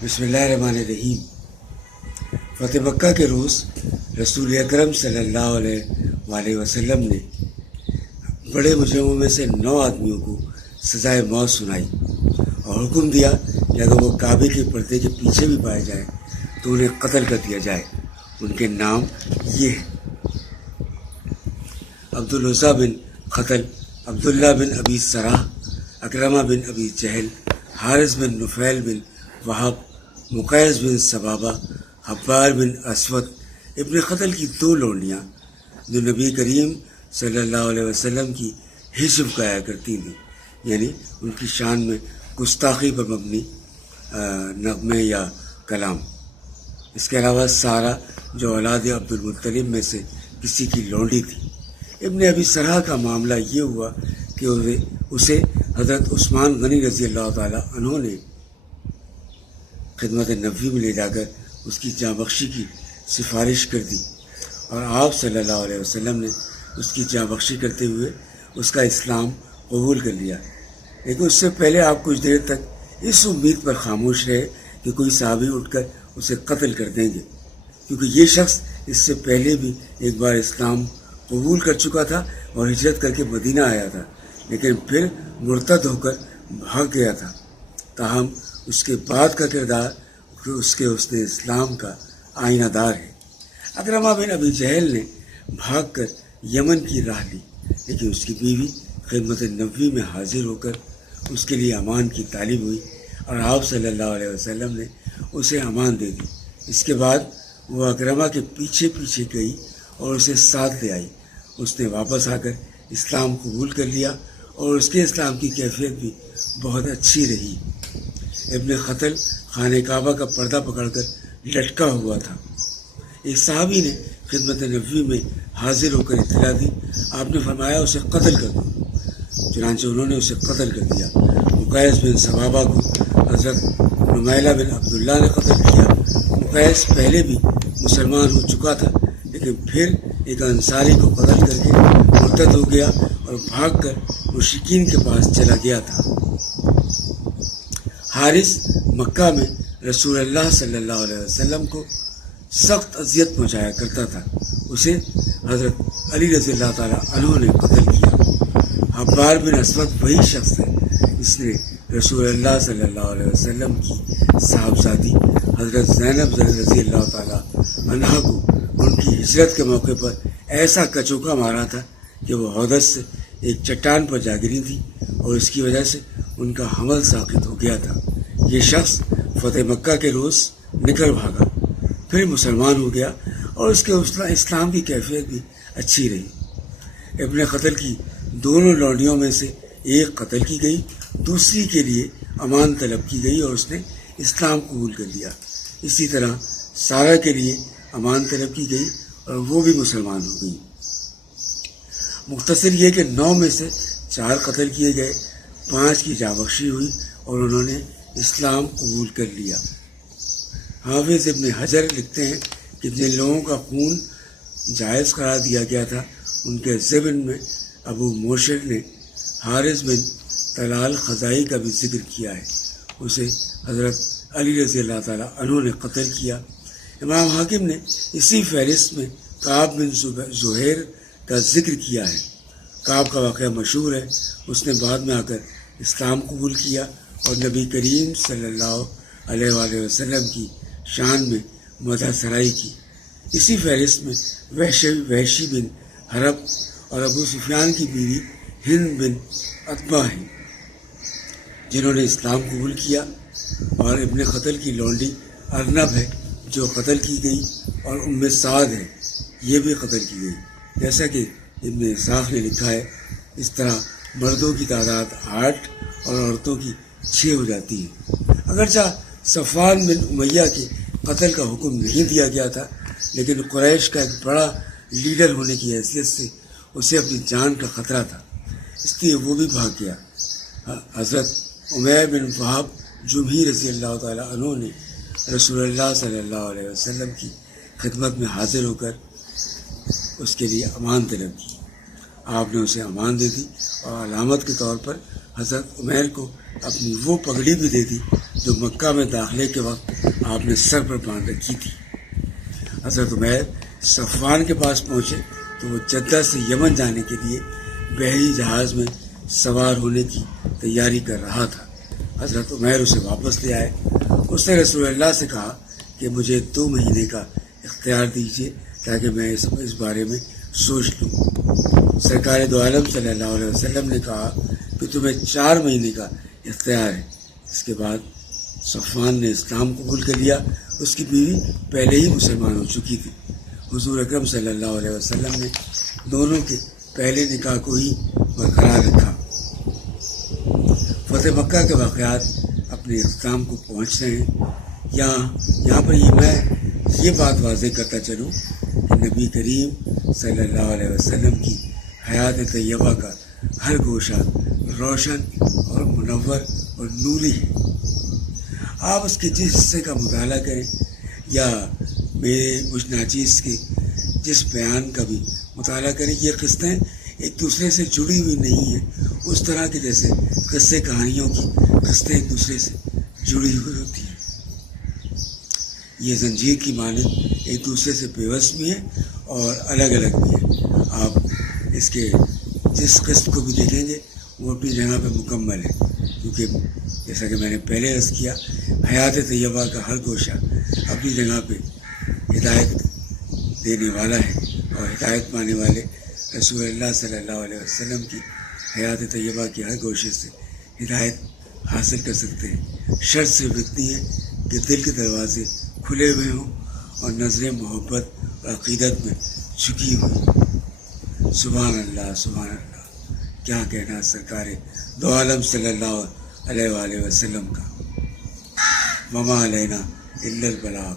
बिस्मिल्लाहिर्रहमानिर्रहीम। फ़तह मक्का के रोज़ रसूल अकरम सल्लल्लाहु अलैहि वसल्लम ने बड़े मुजरिमों में से 9 आदमियों को सज़ाए मौत सुनाई और हुक्म दिया कि अगर वो काबे के पर्दे के पीछे भी पाए जाए तो उन्हें कत्ल कर दिया जाए। उनके नाम ये हैं: अब्दुल उज़्ज़ा बिन क़तल, अब्दुल्ला बिन अबी सराह, अकरमा बिन अबी जहल, हारिस बिन नुफ़ैल बिन वहाब, मुक़ैस बिन सबाबा, हब्बार बिन असवद। इब्न क़तल की 2 लौंडियाँ जो नबी करीम सल्लल्लाहु अलैहि वसल्लम की हिज़्ब गाया करती थीं, यानी उनकी शान में गुस्ताखी पर मबनी नग़मे या कलाम। इसके अलावा सारा जो औलाद अब्दुल मुत्तलिब में से किसी की लौंडी थी। इब्न अबी सरह का मामला ये हुआ कि उसे हज़रत उस्मान गनी रज़ी अल्लाह ताला अन्हु ने खिदमत नबी में ले जाकर उसकी जाँबख्शी की सिफारिश कर दी और आप सल्लल्लाहु अलैहि वसल्लम ने उसकी जाँबख्शी करते हुए उसका इस्लाम कबूल कर लिया। लेकिन उससे पहले आप कुछ देर तक इस उम्मीद पर खामोश रहे कि कोई सहाबी उठकर उसे कत्ल कर देंगे, क्योंकि ये शख्स इससे पहले भी एक बार इस्लाम कबूल कर चुका था और हिजरत करके मदीना आया था, लेकिन फिर मुर्तद होकर भाग गया था। ताहम उसके बाद का किरदार उसके हुस्न इस्लाम का आईनादार है। अकरमा बिन अबी जहल ने भागकर यमन की राह ली, लेकिन उसकी बीवी खिदमत नबी में हाजिर होकर उसके लिए अमान की तालीब हुई और आप सल्लल्लाहु अलैहि वसल्लम ने उसे अमान दे दी। इसके बाद वो अकरमा के पीछे पीछे गई और उसे साथ ले आई। उसने वापस आकर इस्लाम कबूल कर लिया और उसके इस्लाम की कैफियत भी बहुत अच्छी रही। इब्न क़तल खाने काबा का पर्दा पकड़कर लटका हुआ था। एक सहाबी ने खिदमत नबी में हाजिर होकर इत्तला दी। आपने फरमाया उसे कत्ल कर दो। चुनांचे उन्होंने उसे कत्ल कर दिया। मुक़ैस बिन सबाबा को हज़रत नुमैला बिन अब्दुल्ला ने कत्ल किया। मुक़ैस पहले भी मुसलमान हो चुका था, लेकिन फिर एक अंसारी को कत्ल करके मुर्तद हो गया और भागकर मुशरिकीन के पास चला गया था। हारिस मक्का में रसूलुल्लाह सल्लल्लाहु अलैहि वसल्लम को सख्त अजियत पहुँचाया करता था। उसे हज़रत अली रज़ी अल्लाह ताला अन्हु ने कत्ल किया। हब्बार बिन असवद वही शख्स है जिसने रसूलुल्लाह सल्लल्लाहु अलैहि वसल्लम की साहबजादी हज़रत ज़ैनब रज़ी अल्लाह ताला अन्हा को उनकी हिजरत के मौके पर ऐसा कचौका मारा था कि वो हौदस से एक चट्टान पर जा गिरी थी और इसकी वजह से उनका हमल साक़ित हो गया था। ये शख्स फ़तह मक्का के रोज़ निकल भागा, फिर मुसलमान हो गया और उसके इस्लाम की कैफियत भी अच्छी रही। इब्न क़तल की 2 लौंडियों में से एक कत्ल की गई, दूसरी के लिए अमान तलब की गई और उसने इस्लाम कबूल कर लिया। इसी तरह सारा के लिए अमान तलब की गई और वो भी मुसलमान हो गई। मुख्तसर ये कि 9 में से 4 कत्ल किए गए, 5 की जाँबख्शी हुई और उन्होंने इस्लाम कबूल कर लिया। हाफिज़ इब्न हजर लिखते हैं कि जिन लोगों का खून जायज़ करार दिया गया था, उनके ज़िम्न में अबू मोशर ने हारिस बिन तलाल ख़ज़ाई का भी जिक्र किया है। उसे हज़रत अली रज़ी अल्लाह ताला अन्हु ने कत्ल किया। इमाम हाकिम ने इसी फहरिस्त में काब बिन ज़ुहैर का जिक्र किया है। काब का वाक़या मशहूर है। उसने बाद में आकर इस्लाम कबूल किया और नबी करीम सल्लल्लाहु अलैहि वसल्लम की शान में मदह सराई की। इसी फहरिस्त में वहशी बिन हरब और अबू सुफियान की बीवी हिंद बिन अतबा हैं, जिन्होंने इस्लाम कबूल किया। और इब्न क़तल की लौंडी अरनब है जो कत्ल की गई, और उम्मे साद है, ये भी कत्ल की गई। जैसा कि इब्न इसाक़ ने लिखा है, इस तरह मर्दों की तादाद 8 और औरतों की 6 हो जाती है। अगरचा सफ़वान बिन उमैया के कत्ल का हुक्म नहीं दिया गया था, लेकिन कुरैश का एक बड़ा लीडर होने की हैसियत से उसे अपनी जान का ख़तरा था, इसलिए वो भी भाग गया। हज़रत उमैर बिन वहाब जुमही रज़ी अल्लाह ताला अन्हु ने रसूलुल्लाह सल्लल्लाहु अलैहि वसल्लम की खिदमत में हाजिर होकर उसके लिए अमान तलब की। आपने उसे अमान दे दी और अलामत के तौर पर हज़रत उमैर को अपनी वो पगड़ी भी दे दी جو مکہ میں داخلے کے وقت آپ نے سر پر باندھ رکھی تھی۔ حضرت عمیر صفوان کے پاس پہنچے تو وہ جدہ سے یمن جانے کے لیے بحری جہاز میں سوار ہونے کی تیاری کر رہا تھا۔ حضرت عمیر اسے واپس لے آئے۔ اس نے رسول اللہ سے کہا کہ مجھے 2 مہینے کا اختیار دیجیے تاکہ میں اس بارے میں سوچ لوں۔ سرکار دو عالم صلی اللہ علیہ وسلم نے کہا کہ تمہیں 4 مہینے کا اختیار ہے۔ اس کے بعد صفوان نے اسلام قبول کر لیا۔ اس کی بیوی پہلے ہی مسلمان ہو چکی تھی۔ حضور اکرم صلی اللہ علیہ وسلم نے دونوں کے پہلے نکاح کو ہی برقرار رکھا۔ فتح مکہ کے واقعات اپنے اختتام کو پہنچ رہے ہیں۔ یہاں پر میں یہ بات واضح کرتا چلوں کہ نبی کریم صلی اللہ علیہ وسلم کی حیات طیبہ کا ہر گوشہ روشن اور منور اور نوری ہے۔ آپ اس کے جس حصے کا مطالعہ کریں یا میرے مجھ ناچیز کے جس بیان کا بھی مطالعہ کریں، یہ قصتیں ایک دوسرے سے جڑی ہوئی نہیں ہیں، اس طرح کے جیسے قصے کہانیوں کی قصتیں ایک دوسرے سے جڑی ہوئی ہوتی ہیں۔ یہ زنجیر کی مانند ایک دوسرے سے پیوست بھی ہیں اور الگ الگ بھی ہیں۔ آپ اس کے جس قسط کو بھی دیکھیں گے وہ اپنی جگہ پہ مکمل ہے، کیونکہ جیسا کہ میں نے پہلے عرض کیا، حیات طیبہ کا ہر گوشہ اپنی جگہ پہ ہدایت دینے والا ہے، اور ہدایت پانے والے رسول اللہ صلی اللہ علیہ وسلم کی حیات طیبہ کے ہر گوشے سے ہدایت حاصل کر سکتے ہیں۔ شرط صرف اتنی ہے کہ دل کے دروازے کھلے ہوئے ہوں اور نظریں محبت اور عقیدت میں جھکی ہوئی۔ سبحان اللہ، سبحان اللہ، کیا کہنا سرکار دو عالم صلی اللہ علیہ وآلہ وسلم کا۔ وما علینا الا البلاغ۔